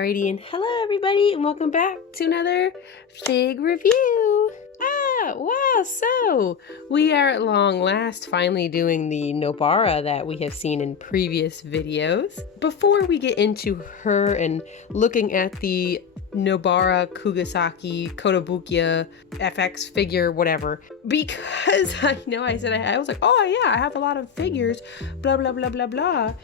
Alrighty, and hello everybody, and welcome back to another fig review. Wow, so we are at long last finally doing the Nobara that we have seen in previous videos. Before we get into her and looking at the Nobara, Kugisaki, Kotobukiya ArtFx figure, whatever, because I know I said I was like, oh yeah, I have a lot of figures, blah blah blah blah blah.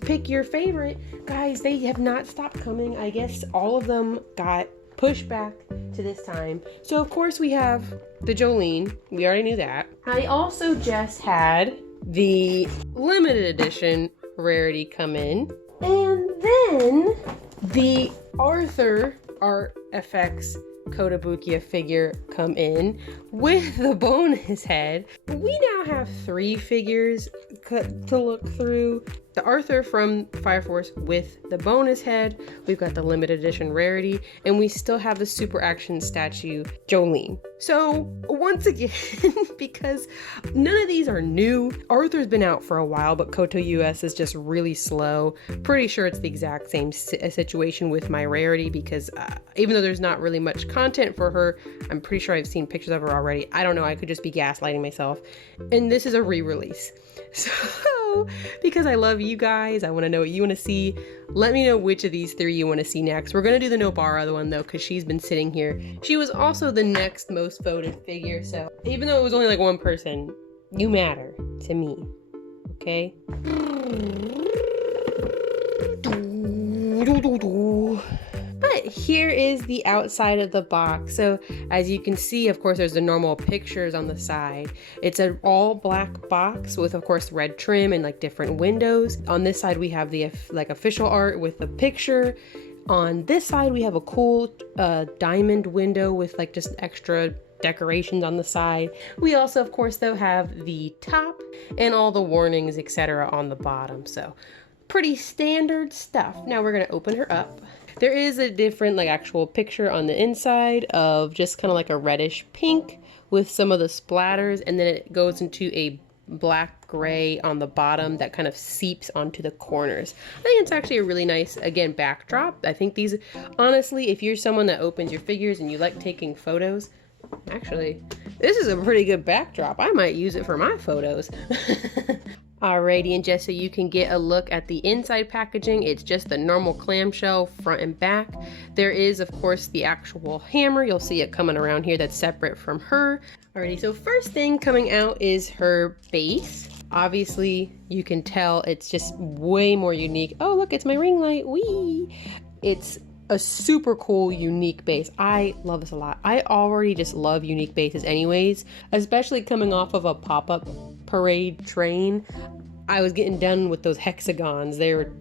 Pick your favorite. Guys, they have not stopped coming. I guess all of them got pushed back to this time. So of course we have the Jolene. We already knew that. I also just had the limited edition rarity come in, and then the Arthur ArtFx Kotobukiya figure come in with the bonus head. We now have 3 figures to look through. The Arthur from Fire Force with the bonus head. We've got the limited edition rarity, and we still have the super action statue Jolene. So once again, because none of these are new, Arthur's been out for a while, but Koto US is just really slow. Pretty sure it's the exact same situation with my rarity, because even though there's not really much content for her, I'm pretty sure I've seen pictures of her already. I don't know, I could just be gaslighting myself. And this is a re-release. So, because I love you guys, I want to know what you want to see. Let me know which of these 3 you want to see next. We're going to do the Nobara one though, because she's been sitting here. She was also the next most voted figure, so even though it was only like 1 person, you matter to me, okay? But here is the outside of the box. So as you can see, of course, there's the normal pictures on the side. It's an all black box with, of course, red trim and like different windows. On this side, we have the like official art with the picture. On this side, we have a cool diamond window with like just extra decorations on the side. We also, of course, though, have the top and all the warnings, etc. on the bottom. So pretty standard stuff. Now we're gonna open her up. There is a different like actual picture on the inside of just kind of like a reddish pink with some of the splatters, and then it goes into a black gray on the bottom that kind of seeps onto the corners. I think it's actually a really nice, again, backdrop. I think these, honestly, if you're someone that opens your figures and you like taking photos, actually, this is a pretty good backdrop. I might use it for my photos. Alrighty, and just so you can get a look at the inside packaging, it's just the normal clamshell front and back. There is, of course, the actual hammer. You'll see it coming around here that's separate from her. Alrighty, so first thing coming out is her base. Obviously, you can tell it's just way more unique. Oh, look, it's my ring light. Whee! It's a super cool, unique base. I love this a lot. I already just love unique bases anyways, especially coming off of a pop-up parade train. I was getting done with those hexagons. They were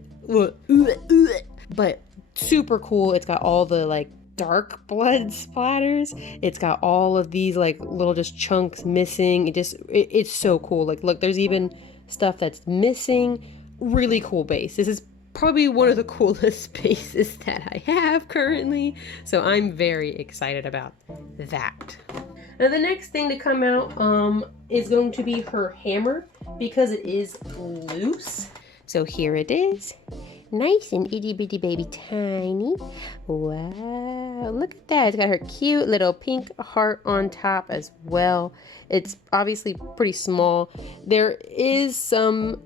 but super cool. It's got all the like dark blood splatters. It's got all of these like little just chunks missing. It's so cool. Like, look, there's even stuff that's missing. Really cool base. This is probably one of the coolest bases that I have currently, so I'm very excited about that. Now the next thing to come out is going to be her hammer, because it is loose. So here it is, nice and itty bitty baby tiny. Wow, look at that. It's got her cute little pink heart on top as well. It's obviously pretty small. There is some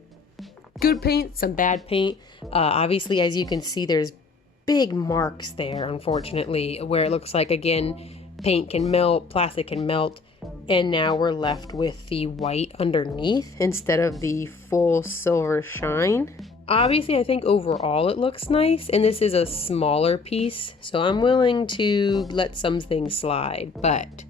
good paint, some bad paint. Obviously, as you can see, there's big marks there, unfortunately, where it looks like, again, paint can melt, plastic can melt, and now we're left with the white underneath instead of the full silver shine. Obviously, I think overall it looks nice, and this is a smaller piece, so I'm willing to let some things slide. But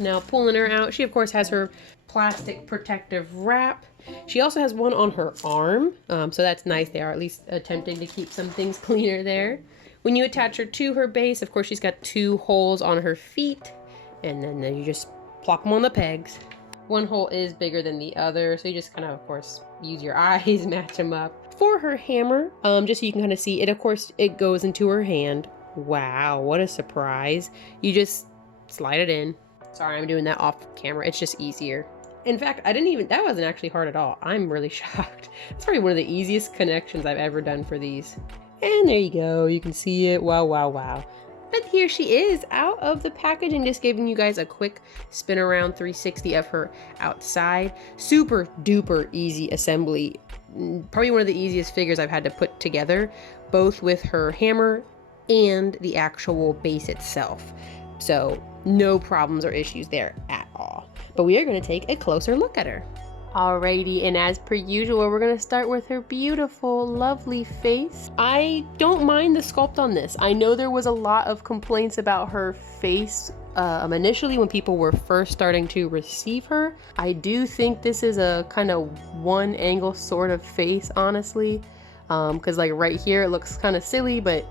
now pulling her out, she of course has her plastic protective wrap. She also has one on her arm, so that's nice. They are at least attempting to keep some things cleaner there. When you attach her to her base, of course, she's got 2 holes on her feet, and then you just plop them on the pegs. One hole is bigger than the other, so you just kind of course, use your eyes, match them up. For her hammer, just so you can kind of see it, of course, it goes into her hand. Wow, what a surprise. You just slide it in. Sorry, I'm doing that off camera. It's just easier. In fact, that wasn't actually hard at all. I'm really shocked. It's probably one of the easiest connections I've ever done for these. And there you go, you can see it. Wow, wow, wow. But here she is out of the packaging, just giving you guys a quick spin around 360 of her outside. Super duper easy assembly. Probably one of the easiest figures I've had to put together, both with her hammer and the actual base itself. So no problems or issues there at all. But we are going to take a closer look at her. Alrighty, and as per usual, we're going to start with her beautiful, lovely face. I don't mind the sculpt on this. I know there was a lot of complaints about her face initially when people were first starting to receive her. I do think this is a kind of one angle sort of face, honestly, because like right here it looks kind of silly, but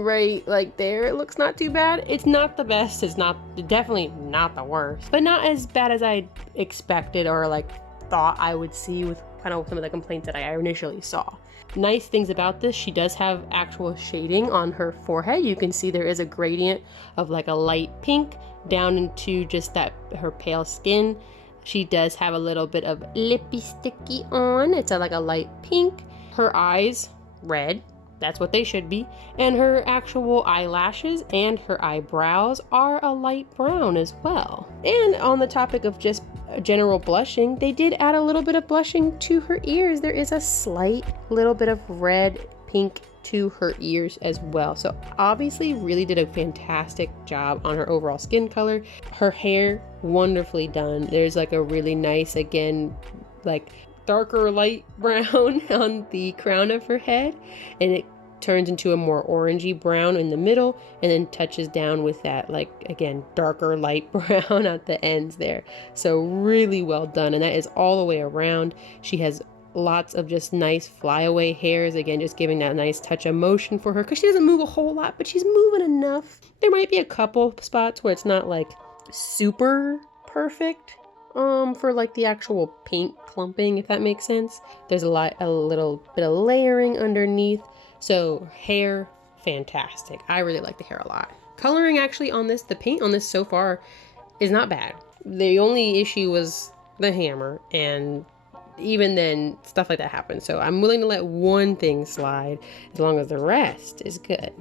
right like there it looks not too bad. It's not the best, it's definitely not the worst, but not as bad as I expected or like thought I would see with kind of some of the complaints that I initially saw. Nice things about this, she does have actual shading on her forehead. You can see there is a gradient of like a light pink down into just that her pale skin. She does have a little bit of lippy sticky on. It's like a light pink. Her eyes red, that's what they should be, and her actual eyelashes and her eyebrows are a light brown as well. And on the topic of just general blushing, they did add a little bit of blushing to her ears. There is a slight little bit of red pink to her ears as well. So obviously really did a fantastic job on her overall skin color. Her hair, wonderfully done. There's like a really nice, again, like darker light brown on the crown of her head, and it turns into a more orangey brown in the middle and then touches down with that, like, again, darker light brown at the ends there. So really well done, and that is all the way around. She has lots of just nice flyaway hairs, again, just giving that nice touch of motion for her, because she doesn't move a whole lot, but she's moving enough. There might be a couple spots where it's not like super perfect for like the actual paint clumping, if that makes sense. There's a little bit of layering underneath. So hair, fantastic. I really like the hair a lot. Coloring actually on this, the paint on this so far is not bad. The only issue was the hammer, and even then stuff like that happens. So I'm willing to let one thing slide as long as the rest is good.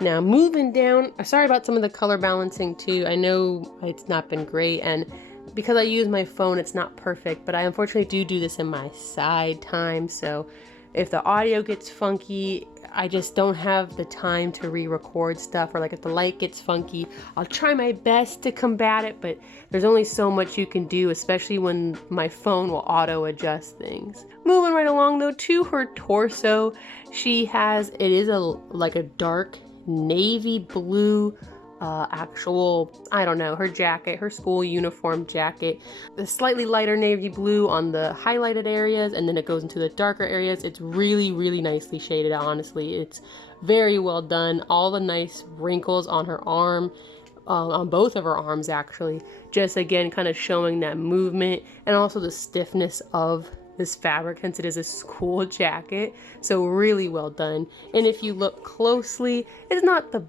Now moving down, sorry about some of the color balancing too. I know it's not been great, and because I use my phone, it's not perfect, but I unfortunately do this in my side time. So if the audio gets funky, I just don't have the time to re-record stuff, or like if the light gets funky, I'll try my best to combat it, but there's only so much you can do, especially when my phone will auto adjust things. Moving right along though to her torso, it is like a dark navy blue her jacket, her school uniform jacket, the slightly lighter navy blue on the highlighted areas, and then it goes into the darker areas. It's really, really nicely shaded, honestly. It's very well done. All the nice wrinkles on her arm, on both of her arms actually, just again kind of showing that movement, and also the stiffness of this fabric since it is a school jacket. So really well done. And if you look closely, it's not the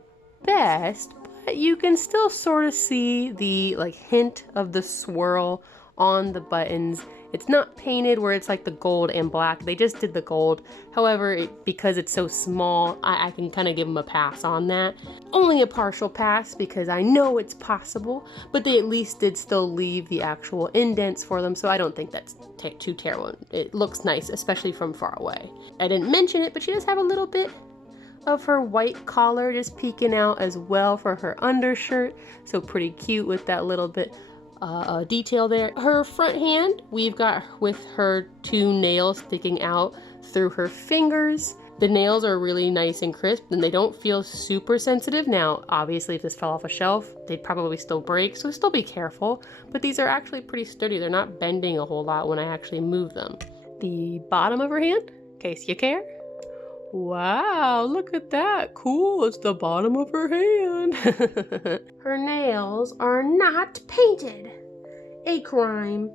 best, you can still sort of see the like hint of the swirl on the buttons. It's not painted where it's like the gold and black. They just did the gold. However, because it's so small, I can kind of give them a pass on that. Only a partial pass because I know it's possible, but they at least did still leave the actual indents for them, so I don't think that's too terrible. It looks nice, especially from far away. I didn't mention it, but she does have a little bit of her white collar just peeking out as well for her undershirt, so pretty cute with that little bit detail there. Her front hand, we've got with her two nails sticking out through her fingers. The nails are really nice and crisp, and they don't feel super sensitive. Now obviously if this fell off a shelf, they'd probably still break, so still be careful, but these are actually pretty sturdy. They're not bending a whole lot when I actually move them. The bottom of her hand, in case you care. Wow, look at that. Cool, it's the bottom of her hand. Her nails are not painted. A crime.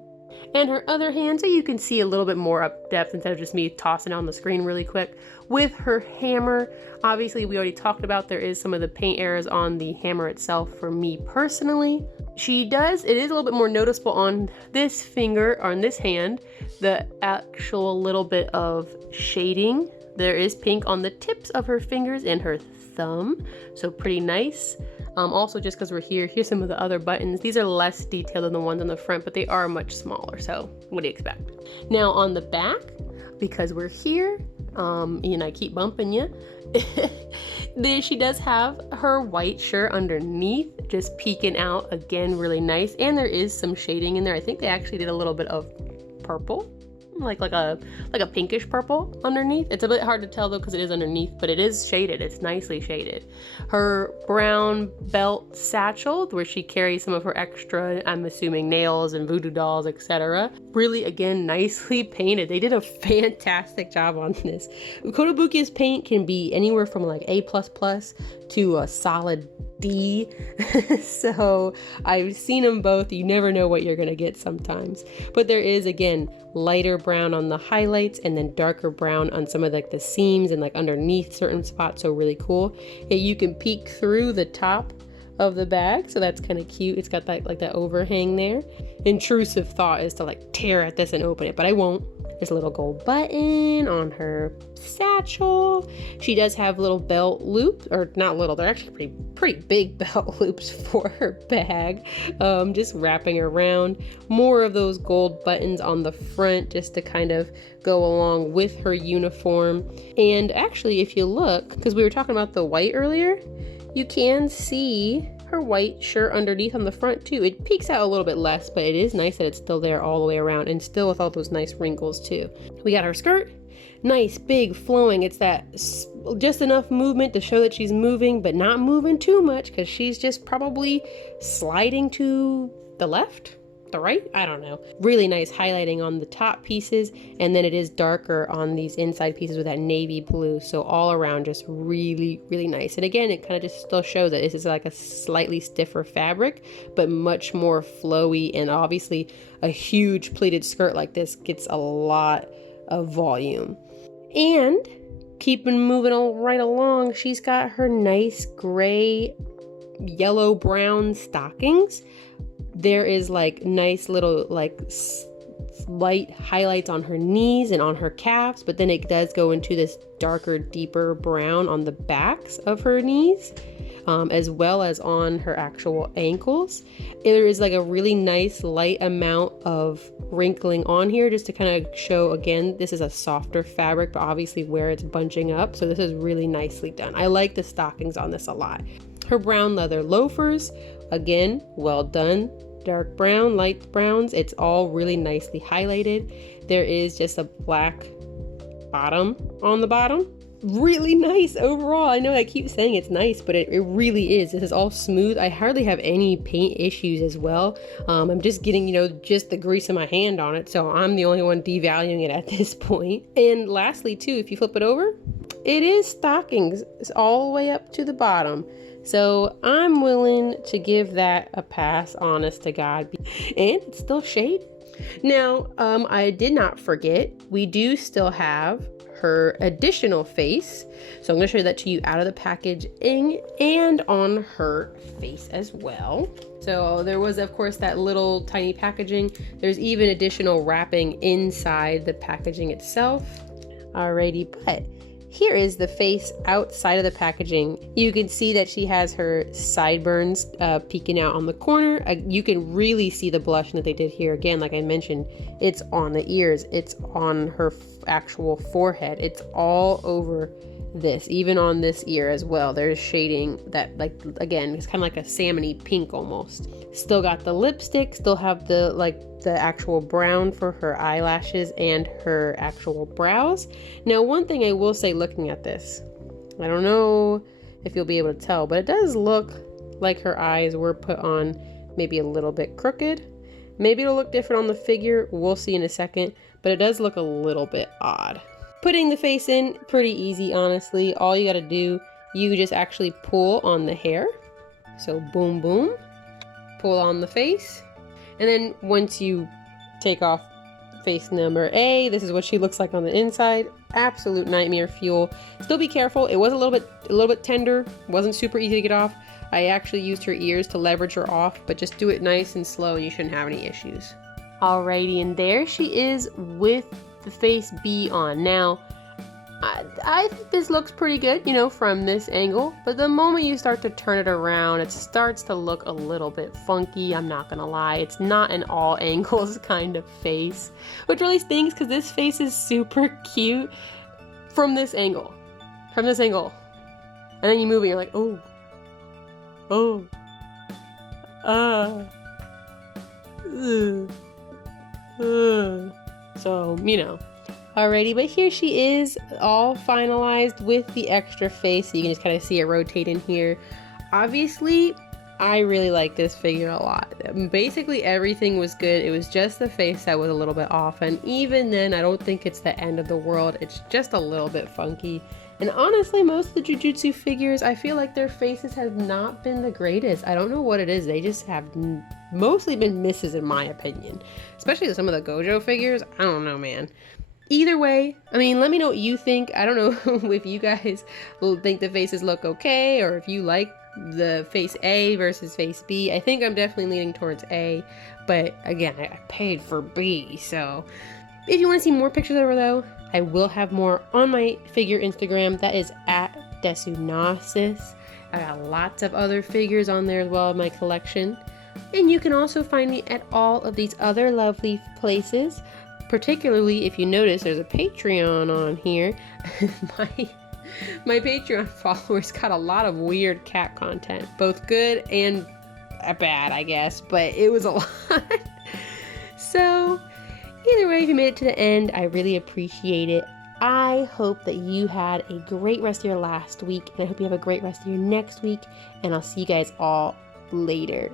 And her other hand, so you can see a little bit more up depth instead of just me tossing it on the screen really quick. With her hammer, obviously we already talked about there is some of the paint errors on the hammer itself for me personally. It is a little bit more noticeable on this finger, on this hand, the actual little bit of shading There is pink on the tips of her fingers and her thumb, so pretty nice. Also, just because we're here, here's some of the other buttons. These are less detailed than the ones on the front, but they are much smaller, so what do you expect? Now on the back, because we're here, and I keep bumping you, she does have her white shirt underneath, just peeking out, again, really nice. And there is some shading in there. I think they actually did a little bit of purple, like a pinkish purple underneath. It's a bit hard to tell though because it is underneath, but it is shaded. It's nicely shaded. Her brown belt satchel where she carries some of her extra, I'm assuming, nails and voodoo dolls, etc. Really, again, nicely painted. They did a fantastic job on this. Kotobukiya's paint can be anywhere from like A++ to a solid D. So I've seen them both. You never know what you're gonna get sometimes. But there is, again, lighter brown on the highlights and then darker brown on some of like the seams and like underneath certain spots. So really cool. You can peek through the top of the bag, so that's kind of cute. It's got that like that overhang there. Intrusive thought is to like tear at this and open it, but I won't. There's a little gold button on her satchel. She does have little belt loops, or not little, they're actually pretty big belt loops for her bag, just wrapping around. More of those gold buttons on the front just to kind of go along with her uniform. And actually, if you look, because we were talking about the white earlier, you can see her white shirt underneath on the front too. It peeks out a little bit less, but it is nice that it's still there all the way around and still with all those nice wrinkles too. We got her skirt, nice, big, flowing. It's that just enough movement to show that she's moving, but not moving too much because she's just probably sliding to the left, the right, I don't know. Really nice highlighting on the top pieces, and then it is darker on these inside pieces with that navy blue. So all around just really, really nice. And again, it kind of just still shows that this is like a slightly stiffer fabric, but much more flowy, and obviously a huge pleated skirt like this gets a lot of volume. And keeping moving right along, she's got her nice gray, yellow, brown stockings. There is like nice little like light highlights on her knees and on her calves, but then it does go into this darker, deeper brown on the backs of her knees, as well as on her actual ankles. There is like a really nice light amount of wrinkling on here just to kind of show, again, this is a softer fabric, but obviously where it's bunching up. So this is really nicely done. I like the stockings on this a lot. Her brown leather loafers, again, well done. Dark brown, light browns, it's all really nicely highlighted. There is just a black bottom on the bottom. Really nice overall. I know I keep saying it's nice, but it really is. This is all smooth. I hardly have any paint issues as well. I'm just getting, just the grease of my hand on it, so I'm the only one devaluing it at this point. And lastly too, if you flip it over, it is stockings. It's all the way up to the bottom. So I'm willing to give that a pass, honest to God. And it's still shade. Now, I did not forget, we do still have her additional face. So I'm going to show that to you out of the packaging and on her face as well. So there was, of course, that little tiny packaging. There's even additional wrapping inside the packaging itself. Alrighty, but here is the face outside of the packaging. You can see that she has her sideburns peeking out on the corner. You can really see the blush that they did here. Again, like I mentioned, it's on the ears, it's on her actual forehead, it's all over this, even on this ear as well. There's shading that, like, again, it's kind of like a salmony pink almost. Still got the lipstick, still have the actual brown for her eyelashes and her actual brows. Now, one thing I will say looking at this, I don't know if you'll be able to tell, but it does look like her eyes were put on maybe a little bit crooked. Maybe it'll look different on the figure, we'll see in a second, but it does look a little bit odd. Putting the face in, pretty easy, honestly. All you gotta do, you just actually pull on the hair. So boom, boom, pull on the face. And then once you take off face number A, this is what she looks like on the inside. Absolute nightmare fuel. Still be careful. It was a little bit tender. Wasn't super easy to get off. I actually used her ears to leverage her off, but just do it nice and slow and you shouldn't have any issues. Alrighty, and there she is with the face B on. Now, I think this looks pretty good, you know, from this angle, but the moment you start to turn it around, it starts to look a little bit funky. I'm not gonna lie, it's not an all angles kind of face, which really stinks because this face is super cute from this angle. And then you move it, you're like, oh, so, you know. Alrighty, but here she is, all finalized with the extra face, so you can just kind of see it rotating here. Obviously, I really like this figure a lot. Basically, everything was good. It was just the face that was a little bit off, and even then, I don't think it's the end of the world. It's just a little bit funky. And honestly, most of the Jujutsu figures, I feel like their faces have not been the greatest. I don't know what it is. They just have mostly been misses, in my opinion. Especially some of the Gojo figures. I don't know, man. Either way, I mean, let me know what you think. I don't know if you guys think the faces look okay, or if you like the face A versus face B. I think I'm definitely leaning towards A, but again, I paid for B, so if you want to see more pictures of her though, I will have more on my figure Instagram. That is at Desunasis. I got lots of other figures on there as well in my collection. And you can also find me at all of these other lovely places. Particularly if you notice there's a Patreon on here. my Patreon followers got a lot of weird cat content, both good and bad, I guess, but it was a lot. So either way, if you made it to the end, I really appreciate it. I hope that you had a great rest of your last week, and I hope you have a great rest of your next week, and I'll see you guys all later.